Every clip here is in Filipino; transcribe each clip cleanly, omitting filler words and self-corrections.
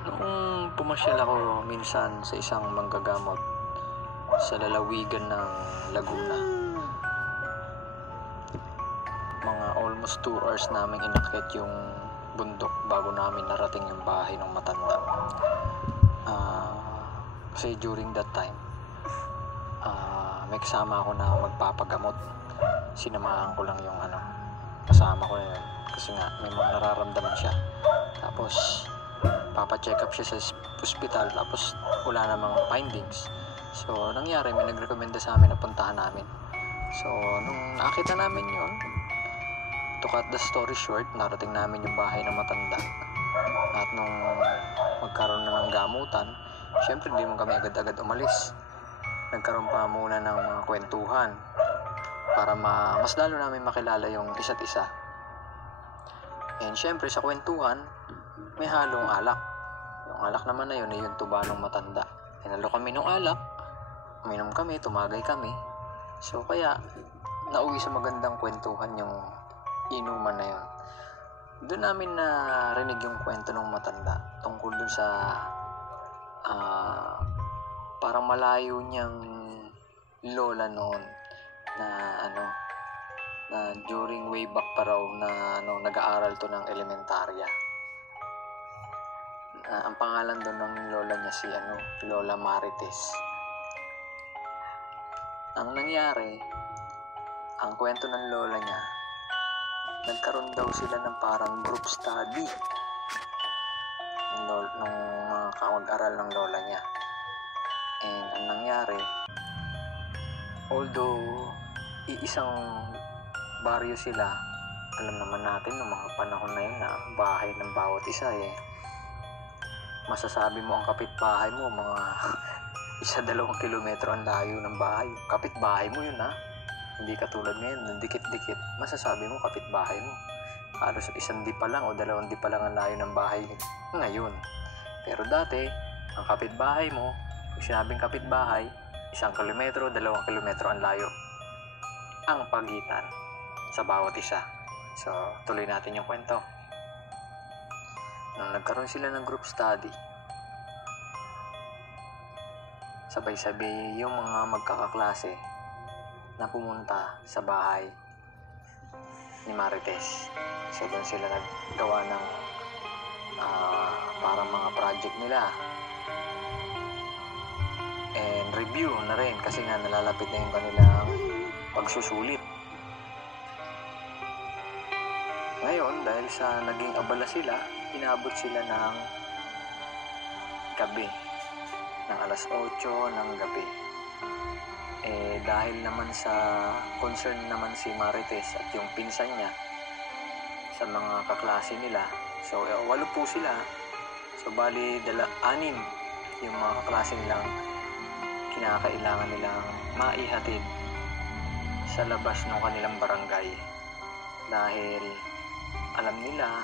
Noong pumasyal ako minsan sa isang manggagamot sa lalawigan ng Laguna, mga almost 2 hours namin inakyat yung bundok bago namin narating yung bahay ng matanda. Kasi during that time, may kasama ako na magpapagamot. Sinamahan ko lang yung kasama ko na yun kasi nga may mga nararamdaman siya. Tapos papacheck up siya sa ospital, tapos wala namang findings. So nangyari, may nagrekomenda sa amin na puntahan namin. So nung nakita namin yun, to cut the story short, narating namin yung bahay ng matanda. At nung magkaroon na ng gamutan, syempre hindi mo kami agad-agad umalis. Nagkaroon pa muna ng mga kwentuhan para mas lalo namin makilala yung isa't isa. And syempre sa kwentuhan, may halong alak. Yung alak naman na yun ay yung tuba ng matanda. Hinalo kami ng alak, uminom kami, tumagay kami. So kaya nauwi sa magandang kwentuhan yung inuman na yun. Doon namin narinig yung kwento ng matanda tungkol dun sa parang malayo niyang lola noon na during way back pa raw na nag-aaral to ng elementarya. Ang pangalan doon ng lola niya si Lola Marites. Ang nangyari, ang kwento ng lola niya, nagkaroon daw sila ng parang group study nung mga kamag-aral ng lola niya. And ang nangyari, although iisang baryo sila, alam naman natin ng mga panahon na yun na bahay ng bawat isa masasabi mo ang kapitbahay mo mga 1-2 kilometro ang layo ng bahay. Kapitbahay mo yun hindi katulad ngayon, dikit-dikit, masasabi mo kapitbahay mo. Halos 1 di pa lang o 2 di pa lang ang layo ng bahay ngayon. Pero dati, ang kapitbahay mo, kung sinabing kapitbahay, 1 kilometro, 2 kilometro ang layo ang pagitan sa bawat isa. So, tuloy natin yung kwento. Nung nagkaroon sila ng group study, sabay-sabay yung mga magkakaklase na pumunta sa bahay ni Marites. So doon sila naggawa ng parang mga project nila. And review na rin kasi nga nalalapit na yung kanilang pagsusulit. Ngayon, dahil sa naging abala sila, inabot sila ng gabi, ng 8:00 ng gabi. Dahil naman sa concern naman si Marites at yung pinsan niya sa mga kaklase nila, so 8 po sila. So bali 6 yung mga kaklase nilang kinakailangan nilang maihatid sa labas ng kanilang barangay, dahil alam nila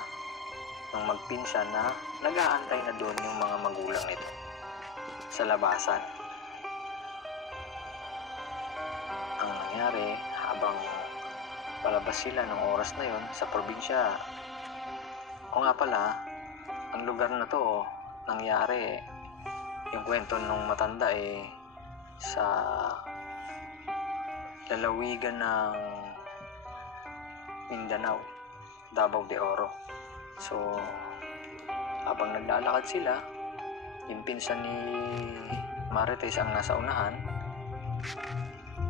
ng magpinsan na nag-aantay na doon yung mga magulang nito sa labasan. Ang nangyari, habang palabas sila ng oras na yon sa probinsya, o nga pala, ang lugar na to, nangyari, yung kwento ng matanda sa lalawigan ng Mindanao, Davao de Oro. So, habang naglalakad sila, yung pinsan ni Marites ang nasa unahan,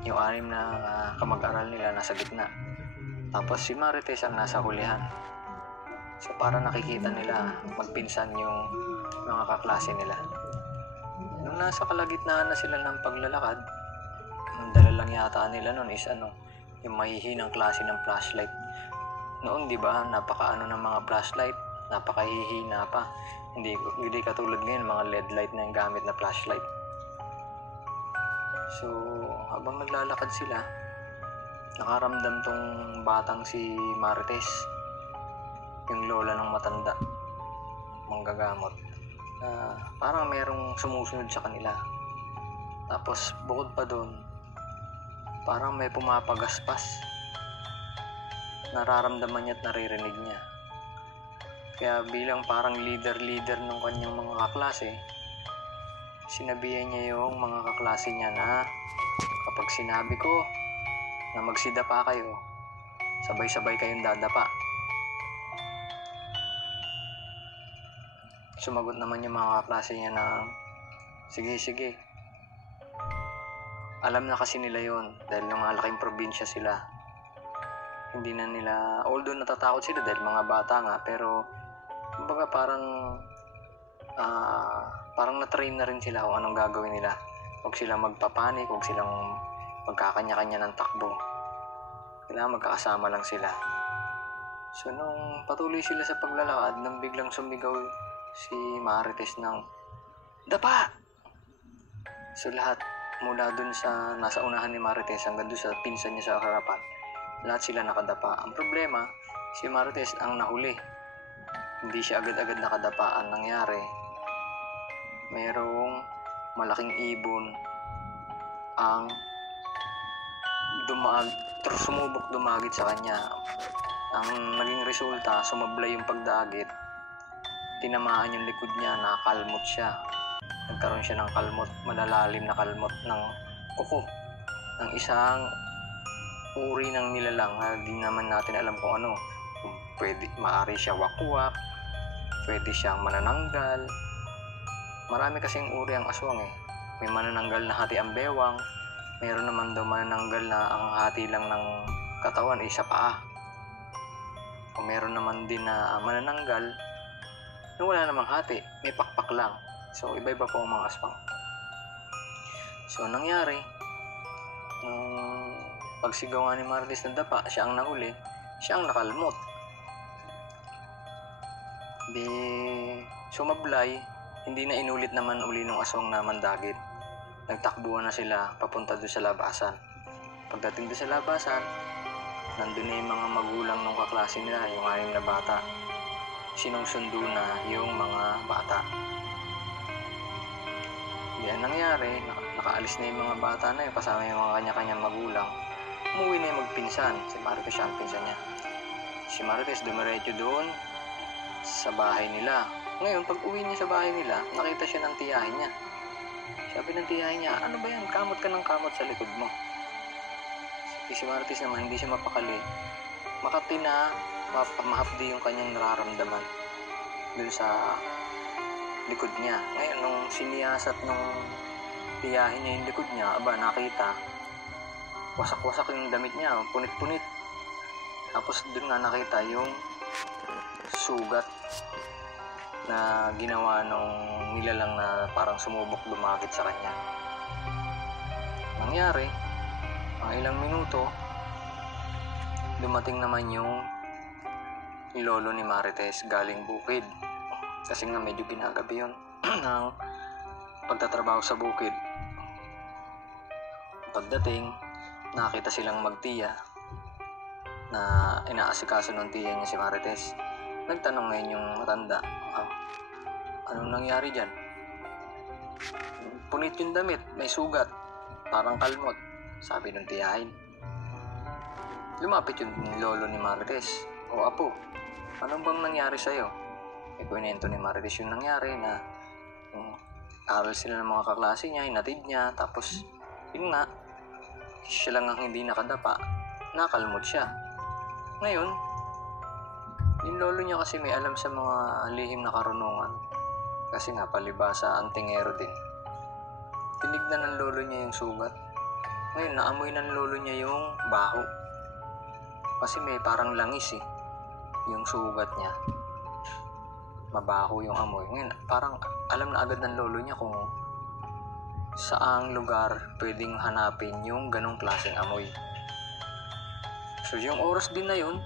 yung 6 na kamag-aral nila nasa gitna, tapos si Marites ang nasa hulihan. So para nakikita nila magpinsan yung mga kaklase nila. Nung nasa kalagitnaan na sila ng paglalakad, ang dala lang yata nila noon is yung mahihinang klase ng flashlight. Noon, di ba, napakaano ng mga flashlight, napakahihina pa. Hindi katulad ngayon, mga LED light na yung gamit na flashlight. So, habang naglalakad sila, nakaramdam tong batang si Marites, yung lola ng matanda, manggagamot, parang merong sumusunod sa kanila. Tapos, bukod pa doon, parang may pumapagaspas. Nararamdaman niya at naririnig niya. Kaya bilang parang leader ng kanyang mga kaklase, sinabihan niya yung mga kaklase niya na kapag sinabi ko na magsidapa kayo, sabay-sabay kayong dadapa. Sumagot naman yung mga kaklase niya na sige. Alam na kasi nila yon dahil nung malaking probinsya sila. Hindi na nila, although natatakot sila dahil mga bata nga, pero kumbaga parang na-train na rin sila kung anong gagawin nila. Huwag silang magpapanik, huwag silang magkakanya-kanya ng takbo. Kailangan magkakasama lang sila. So nung patuloy sila sa paglalakad, nang biglang sumigaw si Marites ng dapa! So lahat mula dun sa nasa unahan ni Marites hanggang dun sa pinsan niya sa harapan, lahat sila nakadapa. Ang problema, si Marites ang nahuli. Hindi siya agad-agad nakadapa. Ang nangyari, merong malaking ibon ang sumubok dumagit sa kanya. Ang naging resulta, sumablay yung pagdagit, tinamaan yung likod niya, nakalmot siya. Nagkaroon siya ng kalmot, malalalim na kalmot ng kuko ng isang uri ng nilalang na di naman natin alam kung ano. Maaari siya wakwak, pwede siyang manananggal. Marami kasing uri ang aswang eh. May manananggal na hati ang bewang, mayroon naman daw manananggal na ang hati lang ng katawan ay sa paa. O meron naman din na manananggal na wala namang hati, may pakpak lang. So iba-iba po ang mga aswang. So nangyari, pagsigawan ni Marites ng dapa, siya ang nahuli, siya ang nakalmot. Di sumablay, hindi na inulit naman uli ng aswang na mandagit. Nagtakbuhan na sila papunta doon sa labasan. Pagdating doon sa labasan, nandun na yung mga magulang ng kaklase nila, yung 6 na bata. Sinusundo na yung mga bata. Yan nangyari, nakaalis na yung mga bata na yun, kasama yung mga kanya-kanyang magulang. Umuwi na yung magpinsan, si Marites siya ang pinsan niya. Si Marites dumiretso doon sa bahay nila. Ngayon, pag uwi niya sa bahay nila, nakita siya ng tiyahin niya. Sabi ng tiyahin niya, ano ba yan? Kamot ka ng kamot sa likod mo. Si Marites naman, hindi siya mapakali. Makati na mahapdi yung kanyang nararamdaman dun sa likod niya. Ngayon, nung siniyasat nung tiyahin niya yung likod niya, nakita, wasak-wasak yung damit niya, punit-punit. Tapos dun nga nakita yung sugat na ginawa nung nilalang na parang sumubok dumagit sa kanya. Nangyari, mga ilang minuto, dumating naman yung lolo ni Marites galing bukid. Kasi nga medyo ginagabi yun ng pagtatrabaho sa bukid. Pagdating, nakita silang magtiya na inaasikaso ng tiya niya si Marites. Nagtanong ngayon yung matanda, anong nangyari dyan? Punit yung damit, may sugat, parang kalmot, sabi ng tiyahin. Lumapit yung lolo ni Marites, o apo, anong bang nangyari sa'yo? Ikwento ni Marites yung nangyari na aral sila ng mga kaklase niya, hinatid niya, tapos yun nga, siya lang ang hindi nakadapa, nakalmot siya. Ngayon, yung lolo niya kasi may alam sa mga lihim na karunungan, kasi nga palibasa antingero din. Tinignan ng lolo niya yung sugat. Ngayon, naamoy ng lolo niya yung baho, kasi may parang langis yung sugat niya. Mabaho yung amoy. Ngayon, parang alam na agad ng lolo niya kung saang lugar pwedeng hanapin yung ganong klaseng amoy. So, yung oras din na yun,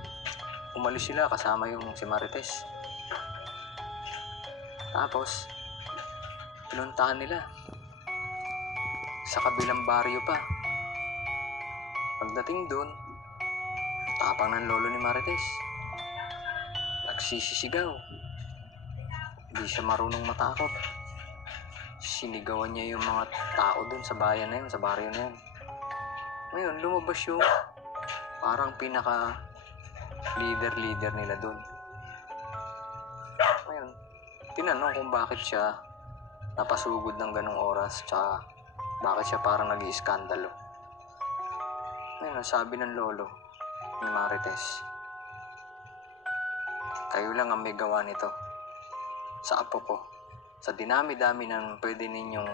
umalis sila kasama yung si Marites. Tapos, pinuntahan nila sa kabilang baryo pa. Pagdating doon, tapang ng lolo ni Marites. Nagsisisigaw. Hindi siya marunong matakot. Sinigawan niya yung mga tao dun sa bayan na yun, sa baryo na yun. Ngayon, lumabas yung parang pinaka leader nila dun. tinanong kung bakit siya napasugod ng ganong oras, tsaka bakit siya parang nag-iiskandalo. Ngayon, sabi ng lolo ni Marites, kayo lang ang may gawa nito sa apo ko. Sa dinami-dami ng pwede ninyong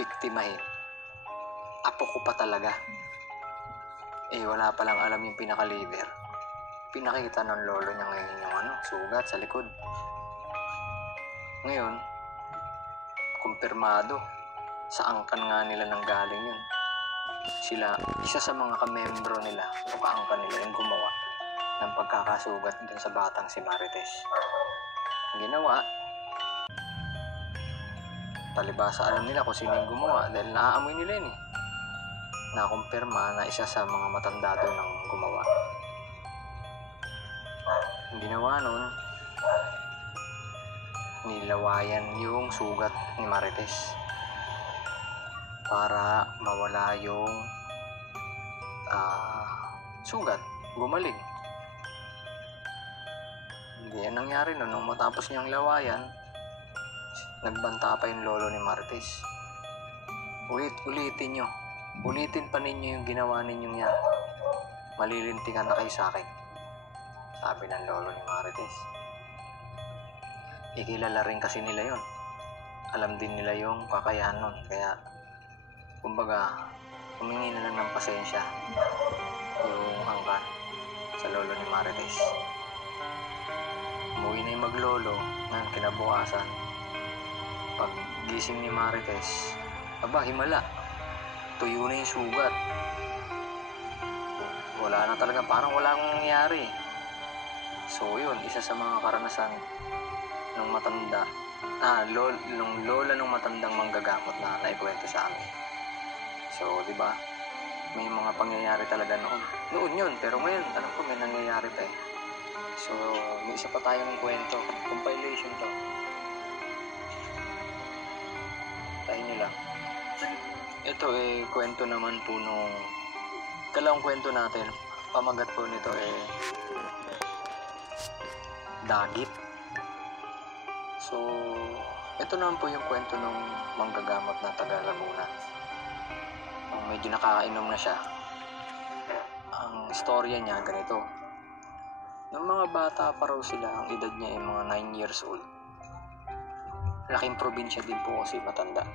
biktimahin, apo ko pa talaga. Wala palang alam yung pinaka-liver. Pinakita ng lolo niya ngayon yung sugat sa likod. Ngayon, kumpirmado, sa angkan nga nila nang galing yun. Sila, isa sa mga kamembro nila, o kaangkan nila yung gumawa ng pagkakasugat dun sa batang si Marites. Ang ginawa, talibasa alam nila kung sino yung gumawa dahil naaamoy nila yun eh. Nakumpirma na isa sa mga matanda doon ang gumawa. Ang ginawa nun, nilawayan yung sugat ni Marites para mawala yung sugat, gumaling. Hindi yan nangyari nun. Nung matapos niyang lawayan, nagbanta pa yung lolo ni Marites. Ulitin nyo. Ulitin pa ninyo yung ginawa ninyong yan. Malilintikan na kayo sa akin, sabi ng lolo ni Marites. Ikilala rin kasi nila yon. Alam din nila yung kakayahan nun. Kaya, kumbaga, humingi na lang ng pasensya yung angkan sa lolo ni Marites. Umuwi na yung maglolo. Ngayon, kinabukasan, pag gising ni Marites, himala. Tuyo na yung sugat. Wala na talaga, parang wala akong nangyari. So yun, isa sa mga karanasan ng matanda, nung lola ng matandang manggagamot na naikwento sa amin. So, di ba? May mga pangyayari talaga noon. Noon yun, pero ngayon, alam ko may nangyayari pa eh. So, may isa pa tayong kwento. Compilation to. Tayo nyo lang. Ito kwento naman po nung kalawang kwento natin. Pamagat po nito dagit. So, ito naman po yung kwento ng manggagamot na taga Laguna. Medyo nakainom na siya. Ang istorya niya ganito. Nung mga bata pa raw sila, ang edad niya ay mga 9 years old. Laking probinsya din po kasi matanda.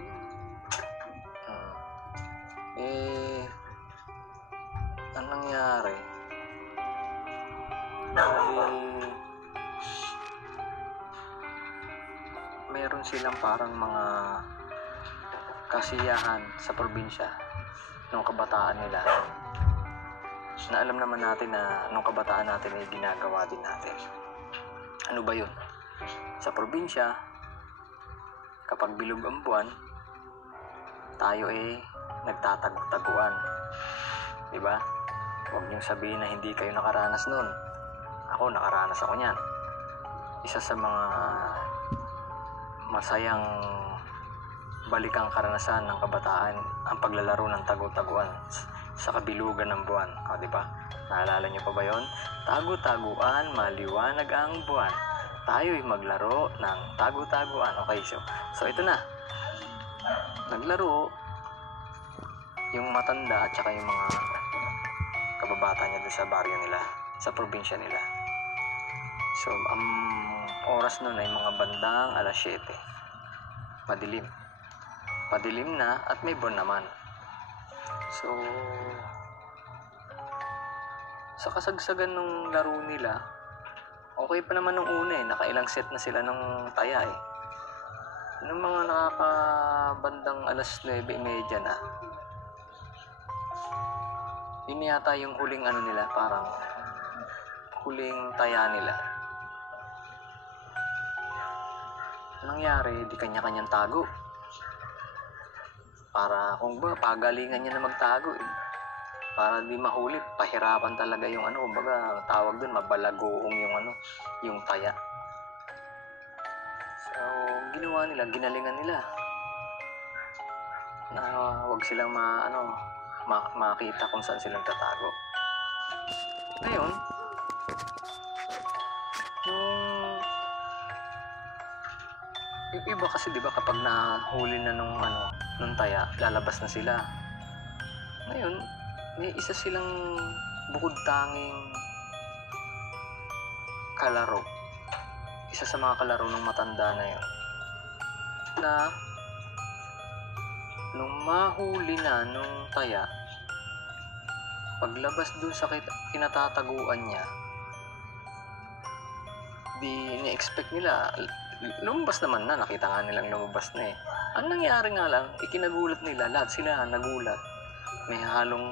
Ang nangyari, meron silang parang mga kasiyahan sa probinsya nung kabataan nila. Na alam naman natin na nung kabataan natin ay ginagawa din natin. Ano ba yun? Sa probinsya, kapag bilog ang buwan, tayo nagtatagtaguan. Diba? Huwag niyong sabihin na hindi kayo nakaranas nun. Nakaranas ako niyan. Isa sa mga masayang balikang karanasan ng kabataan, ang paglalaro ng tagu-taguan sa kabilugan ng buwan. Diba? Naalala niyo pa ba yun? Tagu-taguan, maliwanag ang buwan. Tayo'y maglaro ng tagu-taguan. Okay, so ito na. Naglaro yung matanda at saka yung mga kababata niya doon sa baryo nila, sa probinsya nila. So, ang oras nun ay mga bandang 7:00. Madilim. Madilim na at may buwan naman. So, sa kasagsagan ng laro nila, okay pa naman nung una nakailang set na sila ng taya Nung mga nakakabandang 9:30 na, yun yata yung huling nila, parang huling taya nila. Nangyari, di kanya-kanyang tago. Para kung ba, pagalingan niya na magtago Para di mahuli, pahirapan talaga yung kumbaga tawag dun, mabalagoong yung taya. So, ginawa nila, ginalingan nila na wag silang makita kung saan silang tatago. Ngayon, nung Yung iba kasi 'di ba kapag nahuli na nung taya, lalabas na sila. Ngayon, may isa silang bukod tanging kalaro. Isa sa mga kalaro ng matanda na 'yon. Na nung mahuli na nung taya, paglabas dun sa kinatataguan niya, di ni-expect nila, lumabas naman na, nakita nga nilang lumabas na eh. Ang nangyari nga lang, ikinagulat nila, lahat sila nagulat. May halong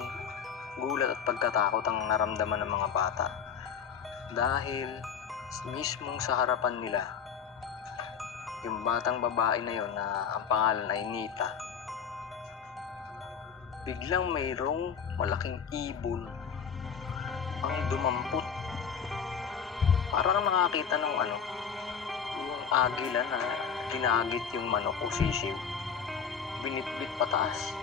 gulat at pagkatakot ang naramdaman ng mga bata. Dahil mismong sa harapan nila, yung batang babae na yon na ang pangalan ay Nita, biglang mayroong malaking ibon ang dumampot. Parang nakakita ng yung agila na ginagit yung manok o sisiw, binitbit pataas.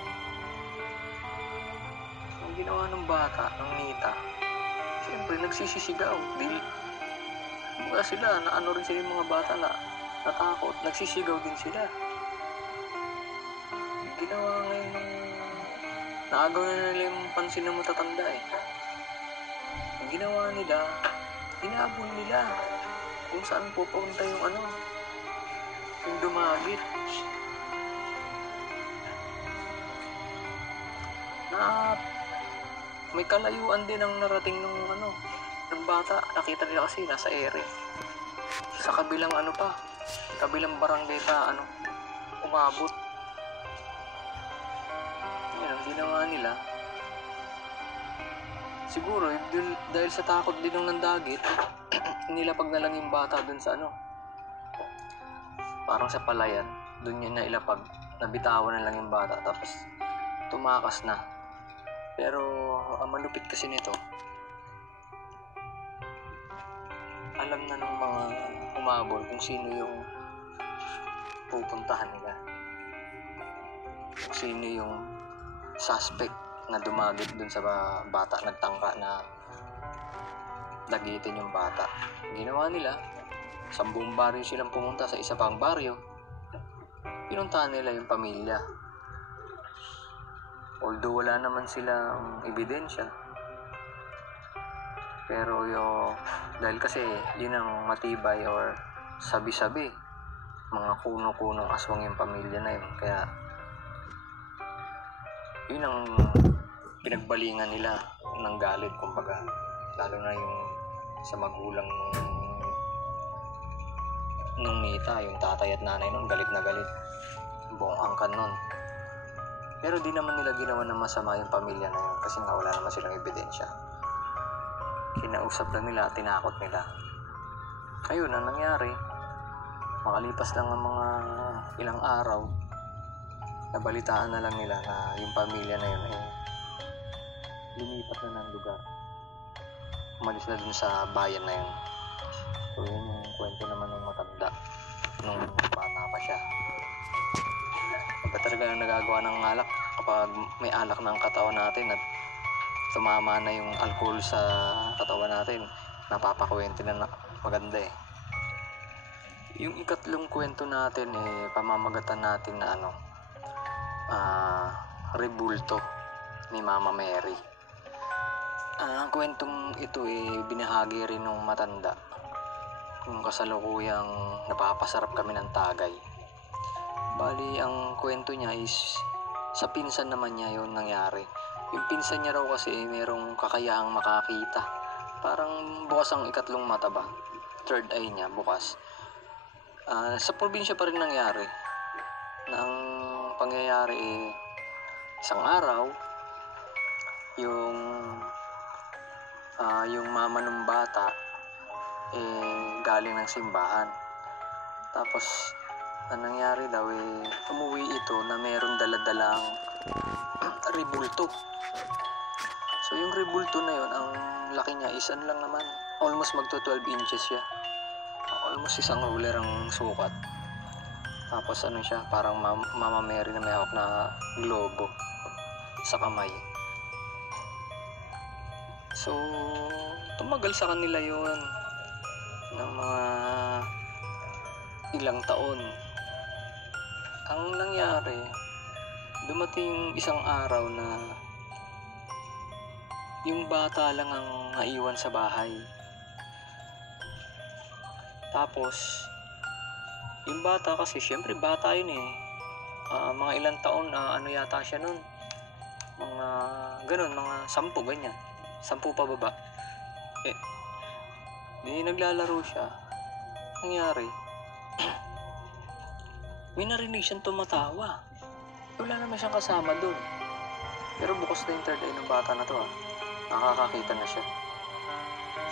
So, ang ginawa ng bata, ng Nita, siyempre nagsisisigaw. Mula sila, rin sila yung mga bata na natakot, nagsisigaw din sila. Ginawa ngayon naagaw na nila yung pansin ng matatanda eh. Ang ginawa nila, hinabol nila kung saan pupunta yung yung dumagit. Na may kalayuan din ang narating ng bata. Nakita nila kasi nasa ere. Sa kabilang kabilang barangay pa umabot. Yan ang ginawa nila. Siguro dahil sa takot din ng nandagit, nilapag na lang yung bata dun sa parang sa palayan. Dun yun nailapag, nabitawan na lang yung bata, tapos tumakas na. Pero ang malupit kasi nito, alam na ng mga humabol kung sino yung pupuntahan nila, kung sino yung suspect na dumagit dun sa bata, nagtangka na lagitin yung bata. Ginawa nila, 10 baryo silang pumunta sa isa pang baryo. Pinuntahan nila yung pamilya. Although wala naman silang ebidensya, pero dahil kasi yun ang matibay or sabi-sabi, mga kuno-kunong aswang yung pamilya na yun, kaya yun ang pinagbalingan nila ng galit, kumbaga, lalo na yung sa magulang nung Nita, yung tatay at nanay nun, galit na galit, buong angkan nun. Pero di naman nila ginawa na masama yung pamilya na yun, kasi nga wala naman silang ebidensya. Kinausap lang nila, tinakot nila. Ayun ang nangyari, makalipas lang ang mga ilang araw, nabalitaan na lang nila na yung pamilya na yun lumipat na ng lugar. Umalis na dun sa bayan na yun. So yun yung kwento naman ng matanda nung bata pa siya. Iba talaga ang nagagawa ng alak kapag may alak ng katawan natin at tumama na yung alcohol sa katawan natin. Napapakwento na maganda eh. Yung ikatlong kwento natin pamamagatan natin na Rebulto ni Mama Mary. Ang kwentong ito binahagi rin ng matanda kung kasalukuyang napapasarap kami ng tagay. Bali, ang kwento niya is sa pinsan naman niya yun nangyari. Yung pinsan niya raw kasi merong kakayahang makakita. Parang bukas ang ikatlong mata ba? Third eye niya bukas. Sa probinsya pa rin nangyari. Na ang pangyayari isang araw, yung mama ng bata galing ng simbahan. Tapos ang nangyari daw umuwi ito na meron daladalang rebulto. So yung rebulto na yun, ang laki niya is lang naman, almost magto 12 inches siya. Almost isang ruler ang sukat. Tapos siya, parang Mama Mary na may hawak na globo sa kamay. So tumagal sa kanila yun ng mga ilang taon. Ang nangyari, dumating isang araw na yung bata lang ang naiwan sa bahay. Tapos, yung bata kasi, syempre bata yun eh. Mga ilang taon, ano yata siya nun? Mga, ganun, mga 10, ganyan. 10 pababa. Di naglalaro siya. Nangyari, may narinig siyang tumatawa. Wala naman siyang kasama dun. Pero bukas na yung third eye ng bata na to Nakakakita na siya.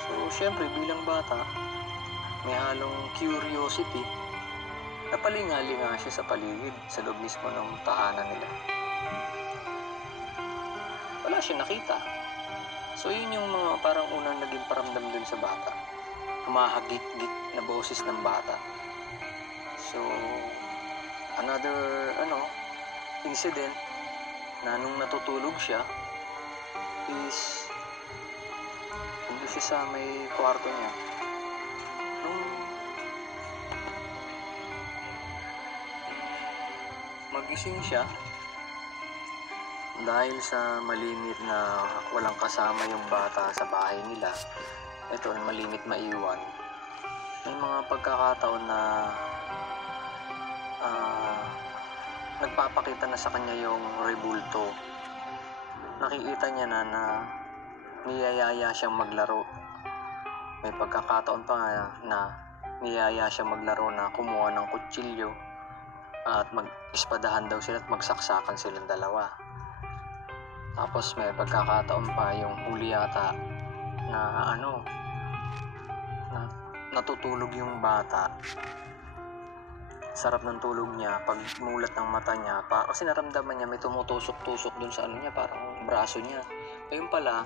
So, syempre, bilang bata, may halong curiosity. Napalinga-linga siya sa paligid, sa loob mismo ng tahanan nila. Wala siya nakita. So, yun yung mga parang unang naging paramdam dun sa bata. Humahagit-git na boses ng bata. So, another, incident na nung natutulog siya is nandun siya sa may kwarto niya. Nung magising siya, dahil sa malimit na walang kasama yung bata sa bahay nila, ito malimit maiwan, may mga pagkakataon na nagpapakita na sa kanya yung rebulto. Nakikita niya na niyayaya siyang maglaro. May pagkakataon pa na niyayaya siyang maglaro na kumuha ng kutsilyo at mag-ispadahan daw sila at magsaksakan silang dalawa. Tapos may pagkakataon pa yung huli yata na na natutulog yung bata. Sarap ng tulog niya, pag mulat ng mata niya, kasi naramdaman niya may tumutusok-tusok dun sa niya, parang braso niya. Ayun pala,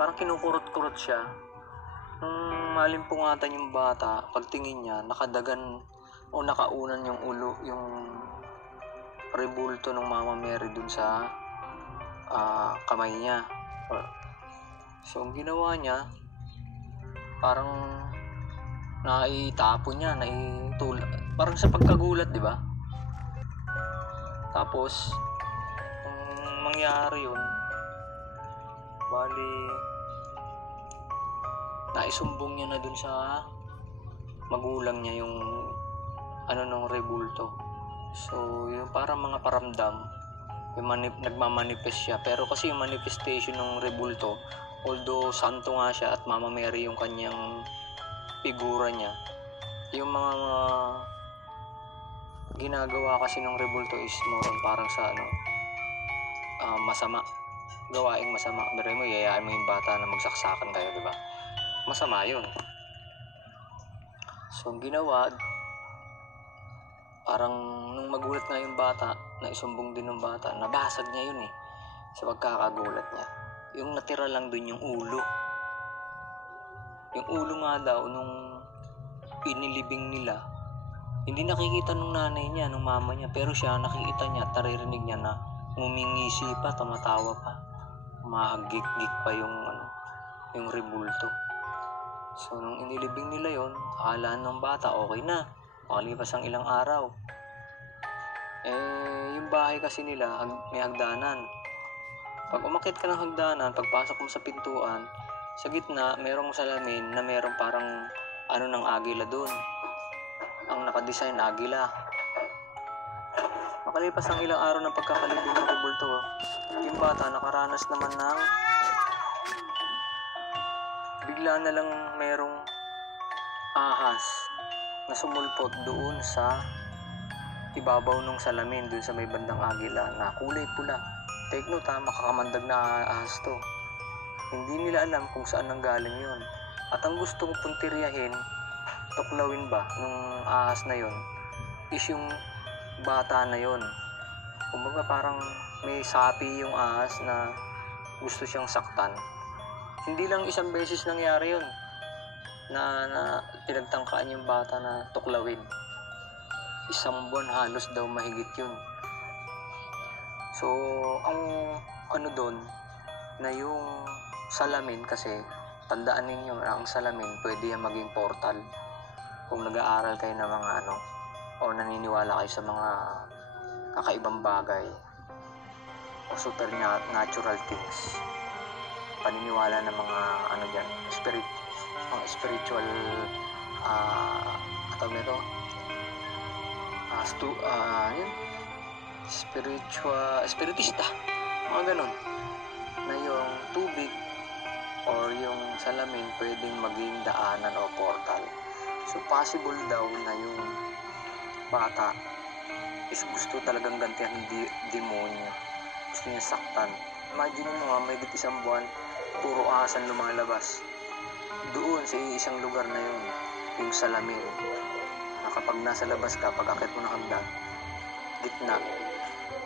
parang kinukurot-kurot siya. Nung malimpungatan yung bata, pagtingin niya, nakadagan o nakaunan yung ulo, yung rebulto ng Mama Mary dun sa kamay niya. So, ang ginawa niya, parang naitapon niya, parang sa pagkagulat, di ba? Tapos, kung mangyari yun, bali, naisumbong niya na dun sa magulang niya yung nung rebulto. So, yung parang mga paramdam, yung nagmamanifest siya. Pero kasi yung manifestation ng rebulto, although santo nga siya at Mama Mary yung kanyang figura niya, yung mga ginagawa kasi ng rebulto is more on parang sa masama, gawaing masama. Pero mo, yayaan mo yung bata na magsaksakan kayo, di ba? Masama yun. So, ang ginawa, parang nung magulat nga yung bata, naisumbong din ng bata, nabasag niya yun sa pagkakagulat niya. Yung natira lang dun yung ulo. Yung ulo nga daw nung inilibing nila, hindi nakikita nung nanay niya, nung mama niya, pero siya nakikita niya, taririnig niya na ngumingisi pa, tumatawa pa, mahagik-gik pa yung rebulto. So nung inilibing nila yon, akalaan ng bata okay na, makalipas ang ilang araw. Yung bahay kasi nila may hagdanan. Pag umakyat ka ng hagdanan, pagpasok mo sa pintuan, sa gitna merong salamin na merong parang ng agila doon. Ang nakadesign agila. Makalipas ang ilang araw ng pagkakalibing ng rebulto, yung bata nakaranas naman ng bigla na lang merong ahas na sumulpot doon sa ibabaw ng salamin, doon sa may bandang agila na kulay pula. Take note makakamandag na ahas to. Hindi nila alam kung saan nanggaling yun. At ang gusto kong puntiryahin, tuklawin ba nung ahas na yon is yung bata na yon. Kumbaga parang may sapi yung ahas na gusto siyang saktan. Hindi lang isang beses nangyari yun na pinagtangkaan yung bata na tuklawin. 1 buwan halos daw mahigit yun. So, ang doon na yung salamin kasi, tandaan ninyo na ang salamin pwede yan maging portal. Kung nag-aaral kayo ng mga o naniniwala kayo sa mga kakaibang bagay o supernatural things, paniniwala ng mga ano dyan, mga spiritual atawag nito, yun, spiritista, mga ganun, na yung tubig or yung salamin pwedeng maging daanan o portal. So possible daw na yung bata is gusto talagang gantihan ng demonyo, gusto niya saktan. Imagine mo nga, may isang buwan puro asan lumalabas doon sa isang lugar na yun, yung salamin, na kapag nasa labas ka, pag akit mo ng hagdan, gitna,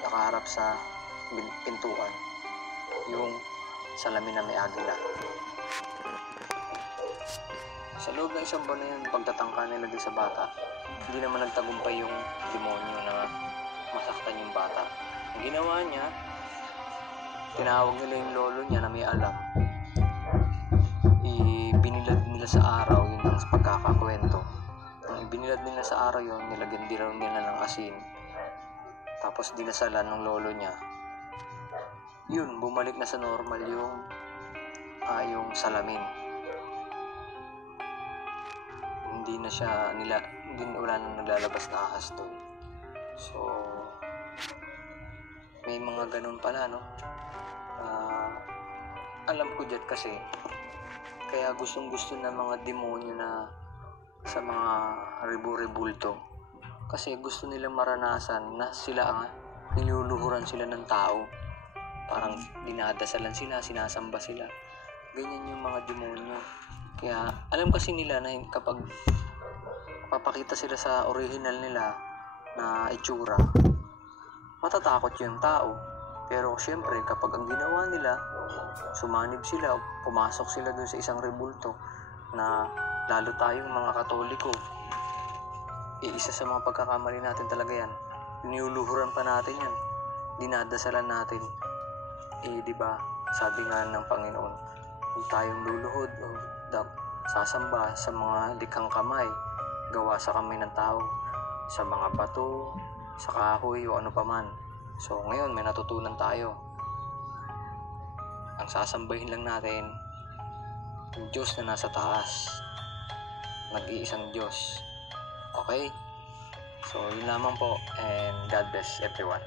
nakaharap sa pintuan, yung salamin na may agila. Sa loob ng isang buwan na yun, pagtatangka nila din sa bata, hindi naman nagtagumpay yung demonyo na masaktan yung bata. Ang ginawa niya, tinawag nila yung lolo niya na may alam, ibinilad nila sa araw, yun ang pagkakakwento. Nung ibinilad nila sa araw yun, nilagyan din nila ng asin, tapos dinasalan ng lolo niya. Yun, bumalik na sa normal yung salamin. Wala nang naglalabas na ahas doon. So, may mga ganun pala, no? Alam ko dyan kasi, kaya gustong-gusto ng mga demonyo na sa mga rebulto. Kasi gusto nilang maranasan na niluluhuran sila ng tao. Parang dinadasalan sila, sinasamba sila. Ganyan yung mga demonyo. Kaya alam kasi nila na kapag papakita sila sa original nila na itsura, matatakot yung tao. Pero syempre, kapag ang ginawa nila, sumanib sila, pumasok sila dun sa isang rebulto, na lalo tayong mga Katoliko, isa sa mga pagkakamali natin talaga yan, niluluhuran pa natin yan, dinadasalan natin. Diba, sabi nga ng Panginoon, huwag tayong luluhod o sasamba sa mga likhang kamay, gawa sa kamay ng tao, sa mga bato, sa kahoy o ano paman. So ngayon may natutunan tayo. Ang sasambahin lang natin, ang Diyos na nasa taas, nag-iisang Diyos. Okay? So yun lamang po, and God bless everyone.